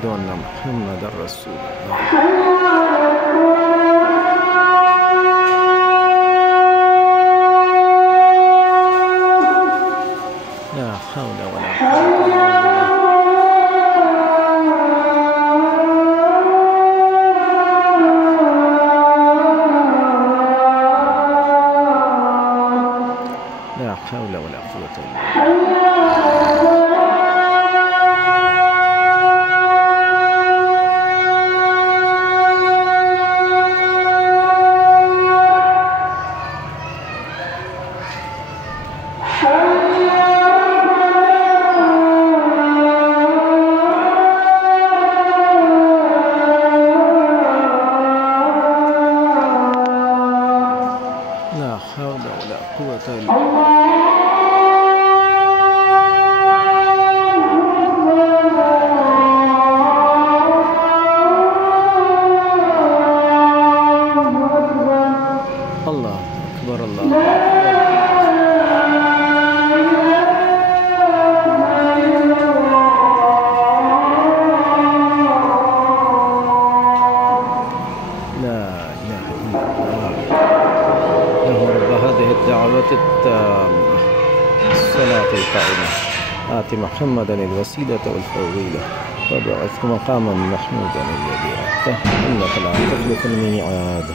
أشهد أن محمدا رسول الله. لا حول ولا قوة إلا بالله. لا حول ولا قوة إلا بالله. لا حول ولا قوة إلا بالله. الله أكبر الله أكبر. لا إله إلا الله. له رب هذه الدعوة التامة الصلاة القائمة آت محمدا الوسيلة والفضيلة وابعثه مقاما محمودا الذي وعدته إنك لا تخلف الميعاد.